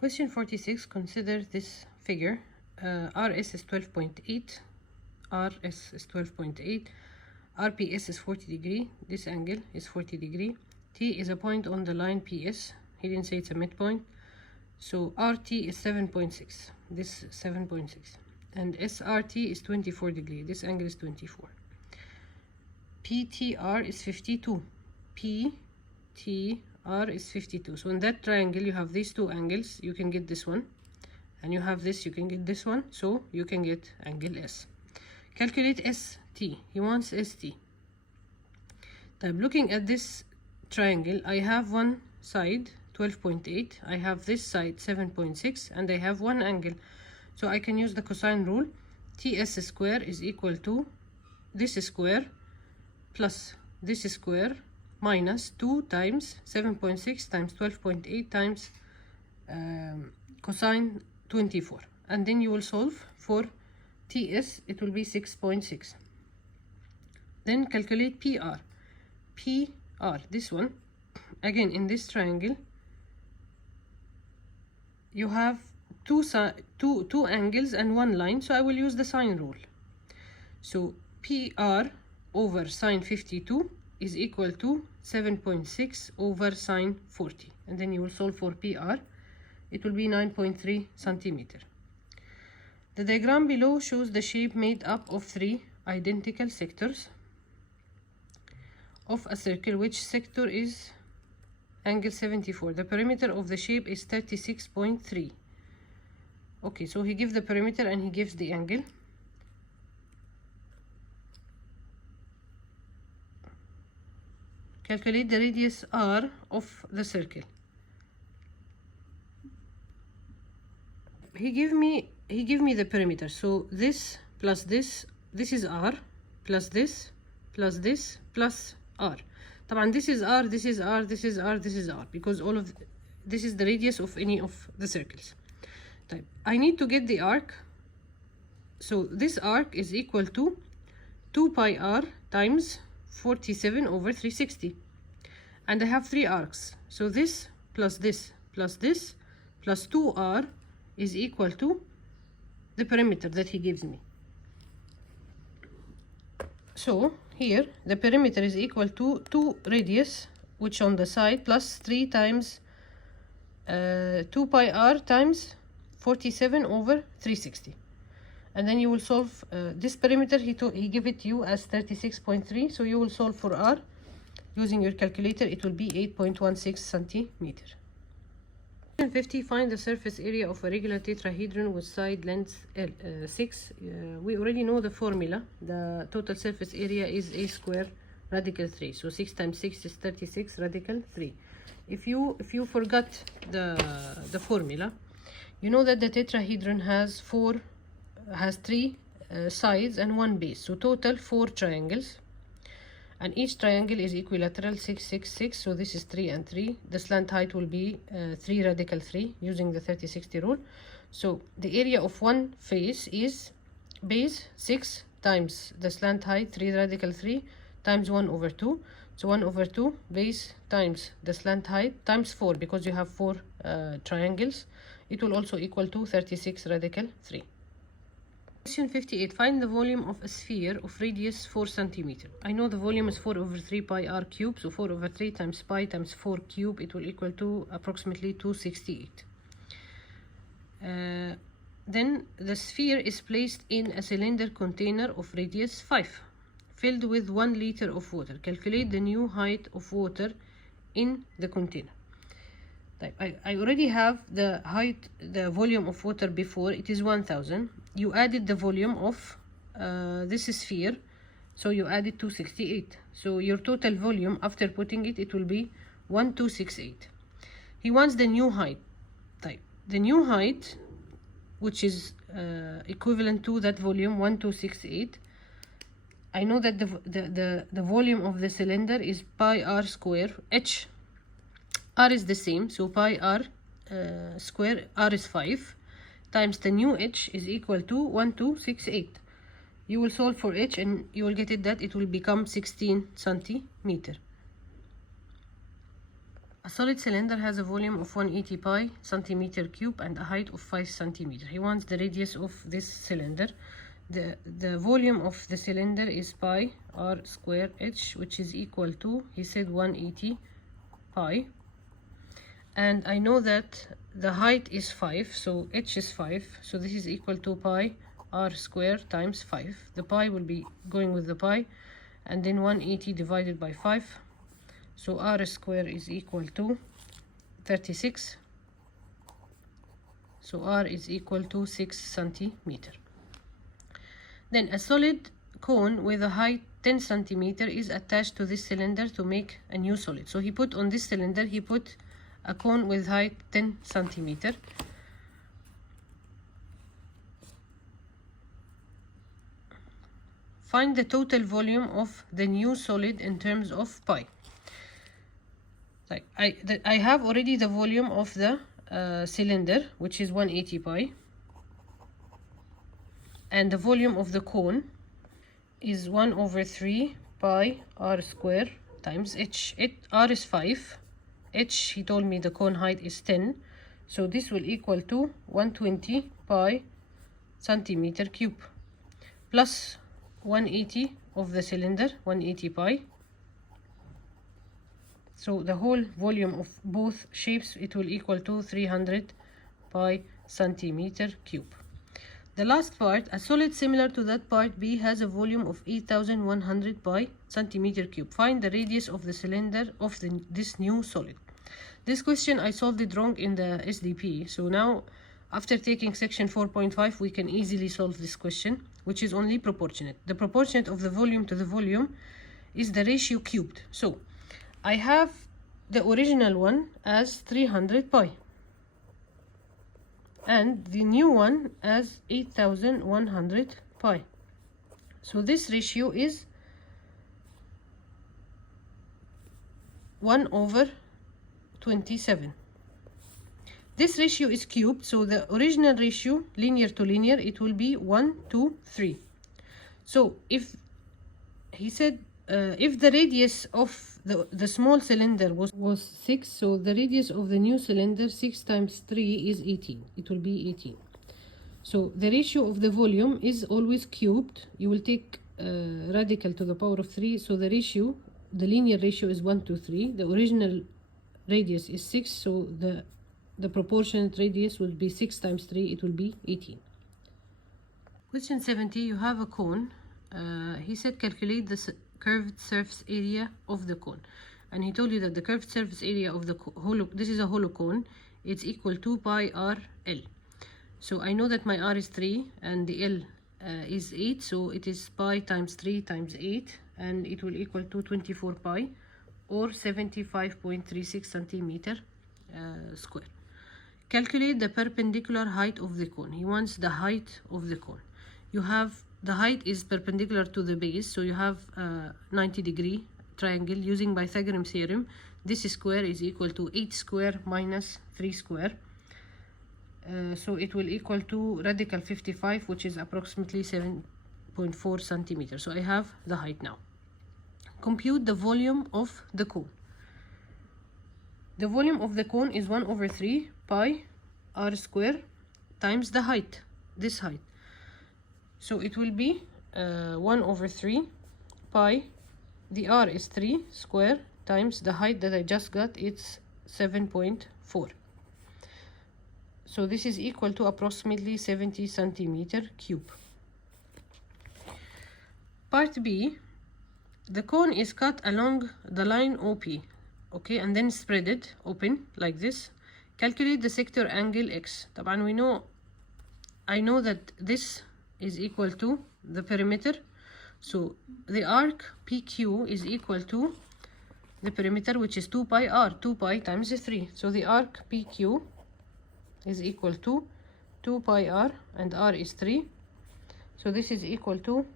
Question 46, consider this figure. RS is 12.8, RS is 12.8, RPS is 40 degree, this angle is 40 degree, T is a point on the line PS, he didn't say it's a midpoint, so RT is 7.6, this 7.6, and SRT is 24 degree, this angle is 24. PTR is 52, PTR is 52. So in that triangle you have these two angles, you can get this one, and you have this, you can get this one, so you can get angle S. Calculate ST, he wants ST. Then looking at this triangle, I have one side 12.8, I have this side 7.6, and I have one angle, so I can use the cosine rule. TS square is equal to this square plus this square minus 2 times 7.6 times 12.8 times cosine 24, and then you will solve for TS, it will be 6.6. Then calculate PR. PR, this one, again in this triangle you have two angles and one line, so I will use the sine rule. So PR over sine 52 is equal to 7.6 over sine 40, and then you will solve for PR, it will be 9.3 centimeter. The diagram below shows the shape made up of 3 identical sectors of a circle. Which sector is angle 74? The perimeter of the shape is 36.3. Okay, so he gives the perimeter and he gives the angle. Calculate the radius R of the circle. He give me the perimeter, so this plus this is R, plus this plus this plus R. طبعا this is R, this is R, this is R, this is R, because all of this is the radius of any of the circles. طيب, I need to get the arc, so this arc is equal to 2 pi R times 47 over 360, and I have 3 arcs, so this plus this plus this plus 2R is equal to the perimeter that he gives me. So here the perimeter is equal to 2 radius, which on the side, plus 3 times 2 pi R times 47 over 360, and then you will solve this perimeter. He give it you as 36.3, so you will solve for R using your calculator. It will be 8.16 centimeter. 50, find the surface area of a regular tetrahedron with side length 6. We already know the formula. The total surface area is a square radical 3, so 6 times 6 is 36 radical 3. If you forgot the formula, you know that the tetrahedron has 3 sides and 1 base, so total 4 triangles, and each triangle is equilateral 6 6 6, so this is 3 and 3. The slant height will be 3 radical 3 using the 30-60 rule. So the area of one face is base 6 times the slant height 3 radical 3 times 1 over 2, so 1 over 2 base times the slant height times 4, because you have 4 triangles. It will also equal to 36 radical 3. Question 58. Find the volume of a sphere of radius 4 centimeter. I know the volume is 4 over 3 pi r cube, so 4 over 3 times pi times 4 cube, it will equal to approximately 268. Then the sphere is placed in a cylinder container of radius 5, filled with 1 liter of water. Calculate the new height of water in the container. I already have the height, the volume of water before, it is 1000. You added the volume of this sphere, so you added 268. So your total volume after putting it, it will be 1268. He wants the new height. The new height, which is equivalent to that volume 1268. I know that the volume of the cylinder is pi r square. H R is the same, so pi r square, R is 5, times the new H is equal to 1268. You will solve for H and you will get it that it will become 16 centimeter. A A solid cylinder has a volume of 180 pi centimeter cube and a height of 5 centimeters. He wants the radius of this cylinder. The volume of the cylinder is pi r square h, which is equal to, he said, 180 pi. And I know that the height is 5, so h is 5, so this is equal to pi r square times 5. The pi will be going with the pi, and then 180 divided by 5, so r square is equal to 36, so r is equal to 6 centimeter. Then a solid cone with a height 10 centimeter is attached to this cylinder to make a new solid. So he put on this cylinder, he put a cone with height 10 centimeter. Find the total volume of the new solid in terms of pi. Like I have already the volume of the cylinder, which is 180 pi, and the volume of the cone is 1/3 pi r square times h. R is 5, h, he told me the cone height is 10, so this will equal to 120 pi centimeter cube plus 180 of the cylinder, 180 pi. So the whole volume of both shapes, it will equal to 300 pi centimeter cube. The last part, a solid similar to that part B has a volume of 8100 pi centimeter cube. Find the radius of the cylinder of this new solid. This question I solved it wrong in the SDP, so now after taking section 4.5 we can easily solve this question, which is only proportionate. The proportionate of the volume to the volume is the ratio cubed. So I have the original one as 300 pi and the new one as 8100 pi. So this ratio is 1/27. This ratio is cubed, so the original ratio, linear to linear, it will be 1:3. So if he said if the radius of the small cylinder was 6, so the radius of the new cylinder, 6 times 3 is 18. It will be 18. So the ratio of the volume is always cubed. You will take radical to the power of 3, so the ratio, the linear ratio is 1:3. The original radius is 6, so the proportionate radius will be 6 times 3, it will be 18. Question 70, you have a cone. He said calculate the curved surface area of the cone, and he told you that the curved surface area of the this is a hollow cone, it's equal to pi r l. So I know that my r is 3 and the l is 8, so it is pi times 3 times 8, and it will equal to 24 pi or 75.36 centimeter square. Calculate the perpendicular height of the cone. He wants the height of the cone. You have the height is perpendicular to the base, so you have a 90-degree triangle. Using Pythagorean theorem, this square is equal to 8 square minus 3 square. So it will equal to radical 55, which is approximately 7.4 centimeters. So I have the height now. Compute the volume of the cone. The volume of the cone is 1/3 pi r square times the height, this height. So it will be 1/3 pi, the r is 3 square, times the height that I just got, it's 7.4. So this is equal to approximately 70 centimeter cube. Part B, the cone is cut along the line OP, okay, and then spreaded open like this. Calculate the sector angle X. طبعا I know that this is equal to the perimeter, so the arc PQ is equal to the perimeter, which is 2 pi r, 2 pi times 3. So the arc PQ is equal to 2 pi r, and r is 3, so this is equal to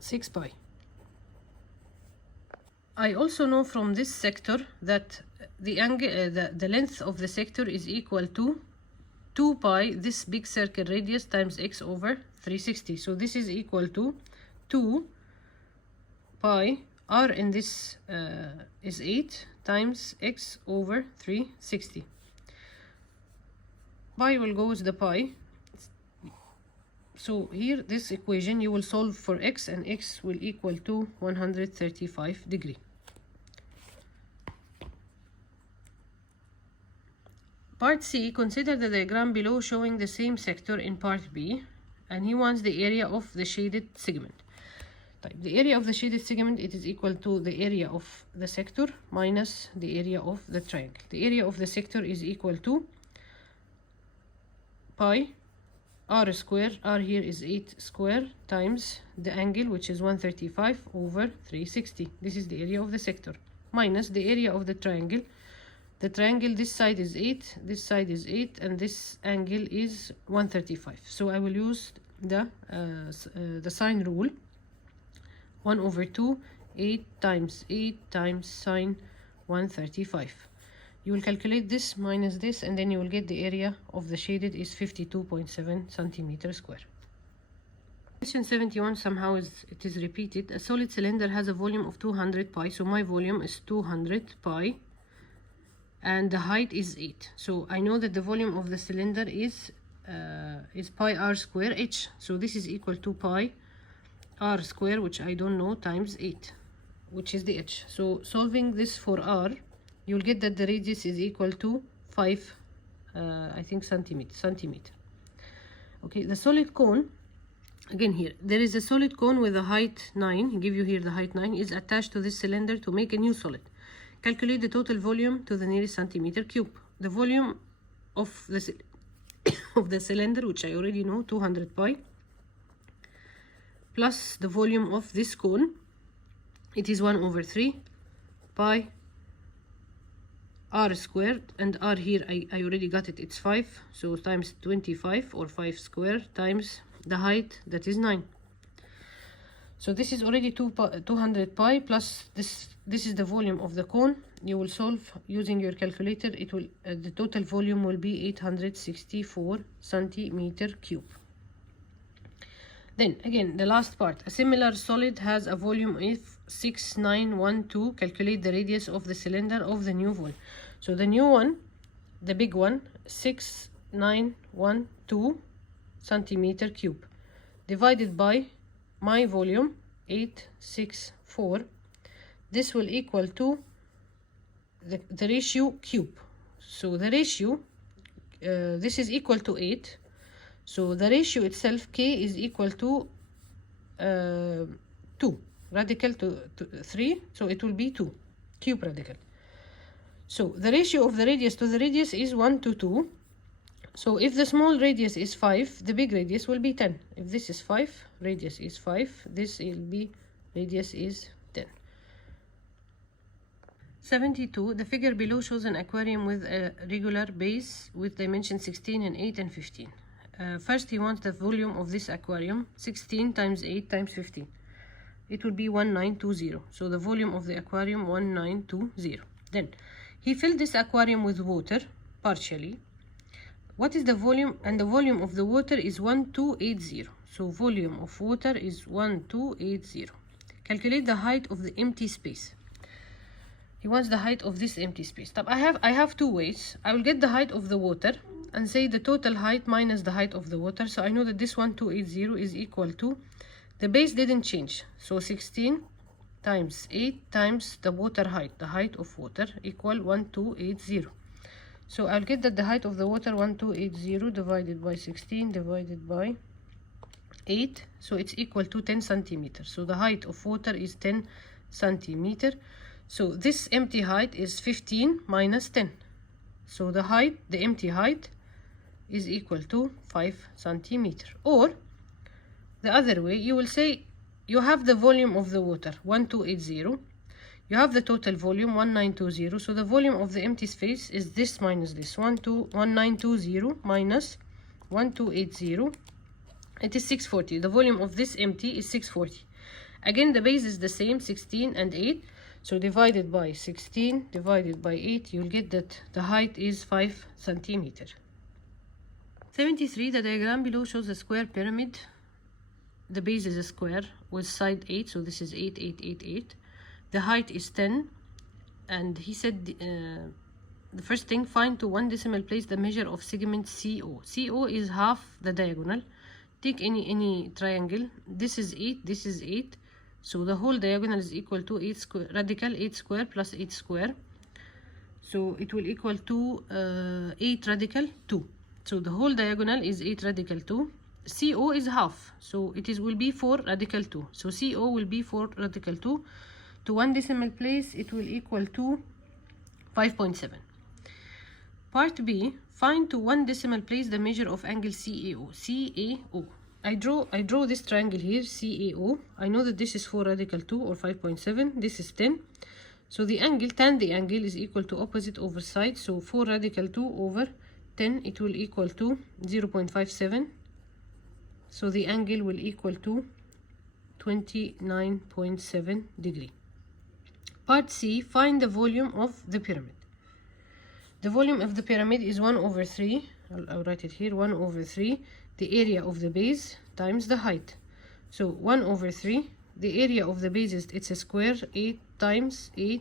6 pi. I also know from this sector that the angle, the length of the sector is equal to 2 pi, this big circle radius, times x over 360. So this is equal to 2 pi r in this is 8 times x over 360. Pi will go with the pi. So here, this equation, you will solve for x, and x will equal to 135 degree. Part C, consider the diagram below showing the same sector in part B, and he wants the area of the shaded segment. The area of the shaded segment, it is equal to the area of the sector minus the area of the triangle. The area of the sector is equal to pi r square, r here is 8 square, times the angle, which is 135 over 360. This is the area of the sector, minus the area of the triangle. The triangle, this side is 8, this side is 8, and this angle is 135. So I will use the sine rule. 1 over 2, 8 times sine 135. You will calculate this minus this, and then you will get the area of the shaded is 52.7 centimeter square. Question 71, somehow it is repeated. A solid cylinder has a volume of 200 pi, so my volume is 200 pi, and the height is 8. So I know that the volume of the cylinder is pi r square h. So this is equal to pi r square, which I don't know, times 8, which is the h. So solving this for r, you'll get that the radius is equal to 5 I think centimeter. Okay, the solid cone, again here there is a solid cone with a height 9, give you here the height 9, is attached to this cylinder to make a new solid. Calculate the total volume to the nearest centimeter cube. The volume of the of the cylinder, which I already know, 200 pi, plus the volume of this cone, it is 1 over 3 pi r squared, and r here I already got it, it's 5, so times 25 or 5 square times the height, that is 9. So this is already 200 pi plus this is the volume of the cone. You will solve using your calculator. It will the total volume will be 864 centimeter cube. Then again, the last part, a similar solid has a volume of 6912. Calculate the radius of the cylinder of the new volume. So the new one, the big one, 6912 centimeter cube, divided by my volume 864. This will equal to the ratio cube. So the ratio, this is equal to 8. So the ratio itself, k, is equal to 2, radical to 3, so it will be 2 cube radical. So the ratio of the radius to the radius is 1 to 2. So if the small radius is 5, the big radius will be 10. If this is 5, radius is 5, this will be radius is 10. 72. The figure below shows an aquarium with a regular base with dimensions 16 and 8 and 15. First, he wants the volume of this aquarium, 16 times 8 times 15. It will be 1920. So the volume of the aquarium, 1920. Then he filled this aquarium with water partially. What is the volume? And the volume of the water is 1280. So volume of water is 1280. Calculate the height of the empty space. He wants the height of this empty space. I have two ways. I will get the height of the water and say the total height minus the height of the water. So I know that this 1280 is equal to, the base didn't change, so 16 times 8 times the water height, the height of water, equal 1280. So I'll get that the height of the water, 1280 divided by 16 divided by 8, so it's equal to 10 centimeters. So the height of water is 10 centimeter. So this empty height is 15 minus 10. So the height, the empty height, is equal to 5 centimeter. Or the other way, you will say you have the volume of the water, 1280. You have the total volume, 1920. So the volume of the empty space is this minus this, 1920 minus 1280. It is 640. The volume of this empty is 640. Again, the base is the same, 16 and 8. So divided by 16 divided by 8, you'll get that the height is 5 centimeter. 73. The diagram below shows a square pyramid. The base is a square with side 8, so this is 8, 8, 8, 8. the height is 10, and he said the first thing, find to 1 decimal place the measure of segment CO. CO is half the diagonal. Take any triangle. This is 8, this is 8. So the whole diagonal is equal to 8 square, radical 8 square plus 8 square. So it will equal to 8 radical 2. So the whole diagonal is 8 radical 2. CO is half, so it will be 4 radical 2. So CO will be 4 radical 2. To 1 decimal place, it will equal to 5.7. Part B, find to 1 decimal place the measure of angle CAO. CAO. I draw this triangle here, CAO. I know that this is 4 radical 2 or 5.7. This is 10. So the angle, tan the angle, is equal to opposite over side. So 4 radical 2 over 10, it will equal to 0.57. So the angle will equal to 29.7 degree. Part C, find the volume of the pyramid. The volume of the pyramid is 1 over 3. I'll write it here, 1 over 3. The area of the base times the height. So 1 over 3. The area of the base is, it's a square, 8 times the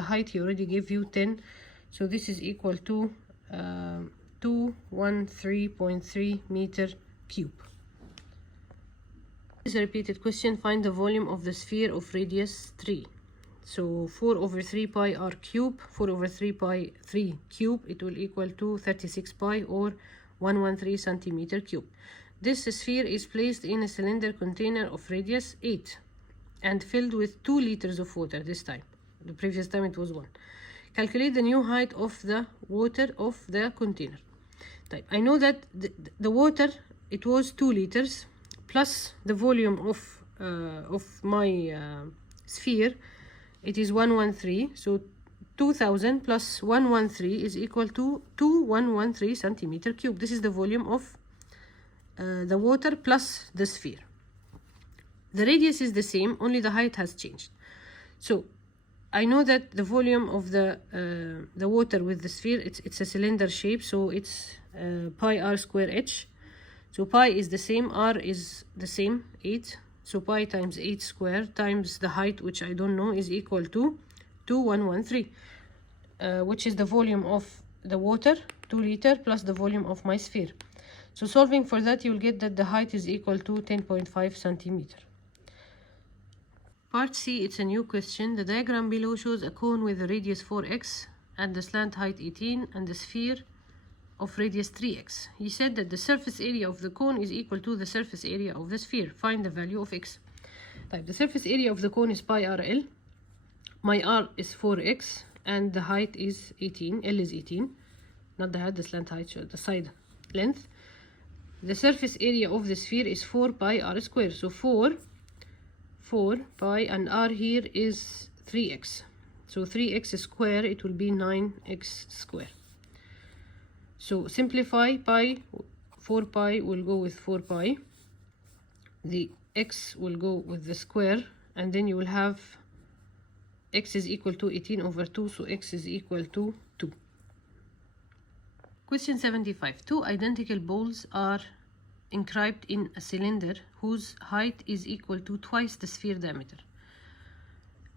height. He already gave you 10. So this is equal to 213.3 meter cube. This is a repeated question. Find the volume of the sphere of radius 3. So 4 over 3 pi r cube, 4 over 3 pi 3 cube, it will equal to 36 pi or 113 centimeter cube. This sphere is placed in a cylinder container of radius 8 and filled with 2 liters of water this time. The previous time it was 1. Calculate the new height of the water of the container. I know that the water, it was 2 liters plus the volume of my sphere, it is 113. So 2000 plus 113 is equal to 2113 centimeter cube. This is the volume of the water plus the sphere. The radius is the same, only the height has changed. So I know that the volume of the water with the sphere, it's a cylinder shape, so it's pi r square h. So pi is the same, r is the same, 8. So pi times 8 square times the height, which I don't know, is equal to 2113, which is the volume of the water, 2 liter, plus the volume of my sphere. So solving for that, you'll get that the height is equal to 10.5 centimeter. Part C, it's a new question. The diagram below shows a cone with a radius 4x and the slant height 18 and the sphere of radius 3x. He said that the surface area of the cone is equal to the surface area of the sphere. Find the value of x. The surface area of the cone is pi rl. My r is 4x and the height is 18. L is 18. Not the height, the slant height, the side length. The surface area of the sphere is 4 pi r squared. So 4 pi, and r here is 3x. So 3x square, it will be 9x square. So simplify pi, 4 pi will go with 4 pi. The x will go with the square, and then you will have x is equal to 18 over 2, so x is equal to 2. Question 75. 2 identical balls are inscribed in a cylinder whose height is equal to twice the sphere diameter.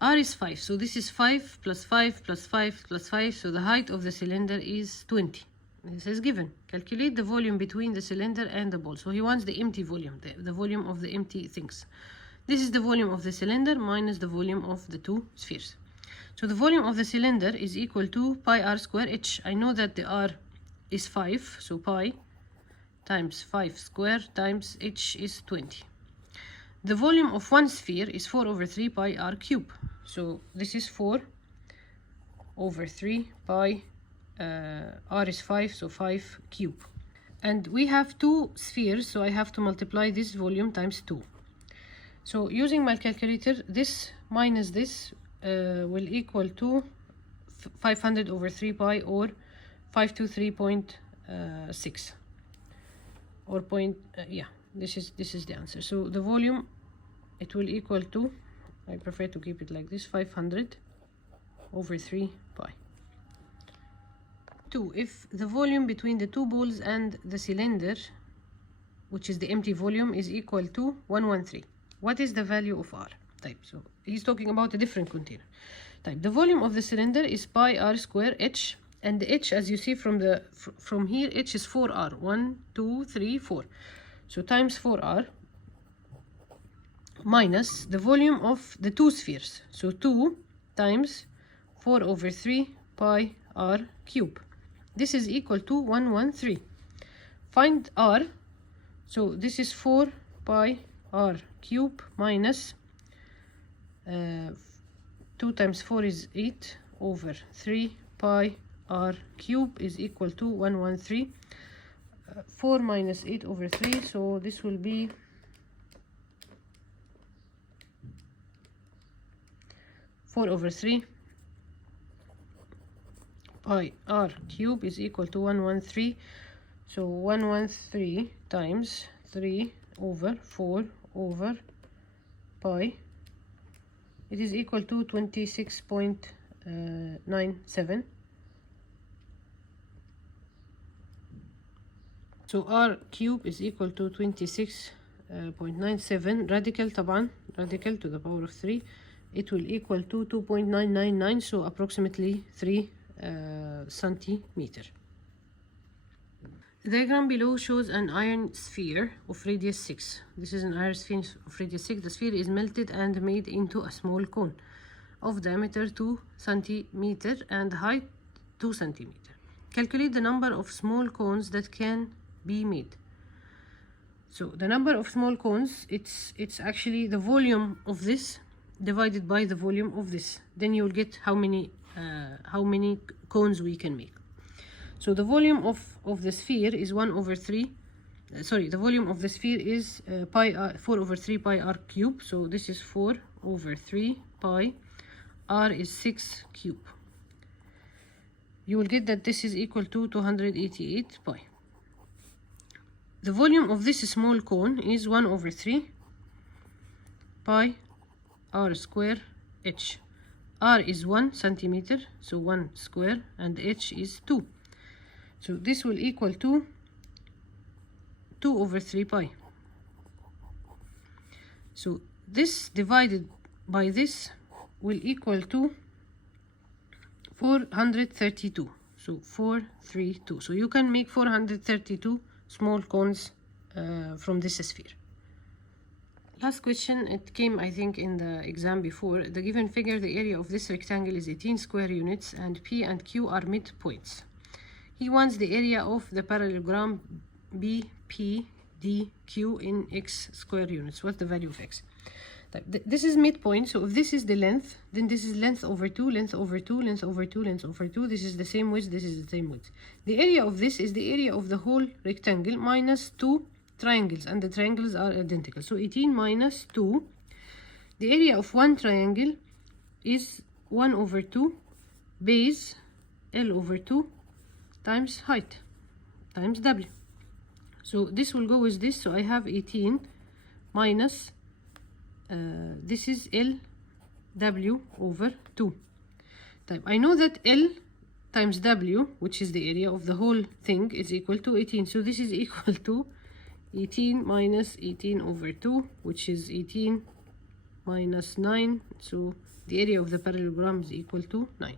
R is 5, so this is 5 plus 5 plus 5 plus 5, so the height of the cylinder is 20. This is given. Calculate the volume between the cylinder and the ball. So he wants the empty volume, the volume of the empty things. This is the volume of the cylinder minus the volume of the two spheres. So the volume of the cylinder is equal to pi r square h. I know that the r is 5, so pi times 5 square times h is 20. The volume of one sphere is 4 over 3 pi r cube. So this is 4 over 3 pi, r is 5, so 5 cube. And we have two spheres, so I have to multiply this volume times 2. So using my calculator, this minus this will equal to 500 over 3 pi, or 523.6, or this is the answer. So the volume, it will equal to, I prefer to keep it like this, 500 over 3 pi. 2. If the volume between the two balls and the cylinder, which is the empty volume, is equal to 113, what is the value of r? طيب, so he's talking about a different container. طيب, the volume of the cylinder is pi r square h, and the h, as you see from here, h is 4r. 1, 2, 3, 4. So times 4r minus the volume of the two spheres. So 2 times 4 over 3 pi r cube. This is equal to 113. Find r. So this is 4 pi r cube minus 2 times 4 is 8 over 3 pi r cube is equal to 113. 4 minus 8 over 3, so this will be 4 over 3 pi r cube is equal to 113. So 113 times 3 over 4 over pi, it is equal to 26.97. So r cube is equal to 26.97. Radical طبعا, radical to the power of 3, it will equal to 2.999, so approximately 3 centimeter. The diagram below shows an iron sphere of radius 6. This is an iron sphere of radius 6. The sphere is melted and made into a small cone of diameter 2 centimeter and height 2 centimeter. Calculate the number of small cones that can be made. So the number of small cones, it's actually the volume of this divided by the volume of this. Then you'll get how many cones we can make. So the volume of the sphere is 1 over 3. The volume of the sphere is 4 over 3 pi r cube. So this is 4 over 3 pi. R is 6 cube. You will get that this is equal to 288 pi. The volume of this small cone is 1 over 3 pi r square h. R is 1 centimeter, so 1 square, and h is 2. So this will equal to 2 over 3 pi. So this divided by this will equal to 432. So 432. So you can make 432 small cones from this sphere. Last question, it came I think in the exam before. The given figure, the area of this rectangle is 18 square units and P and Q are midpoints. He wants the area of the parallelogram BPDQ in x square units. What's the value of x? This is midpoint, so if this is the length, then this is length over 2, length over 2, length over 2, length over 2. This is the same width, this is the same width. The area of this is the area of the whole rectangle minus 2 triangles, and the triangles are identical. So 18 minus 2, the area of one triangle is 1 over 2 base L over 2 times height times W. So this will go with this, so I have 18 minus this is L W over 2. I know that L times W, which is the area of the whole thing, is equal to 18. So this is equal to 18 minus 18 over 2, which is 18 minus 9. So the area of the parallelogram is equal to 9.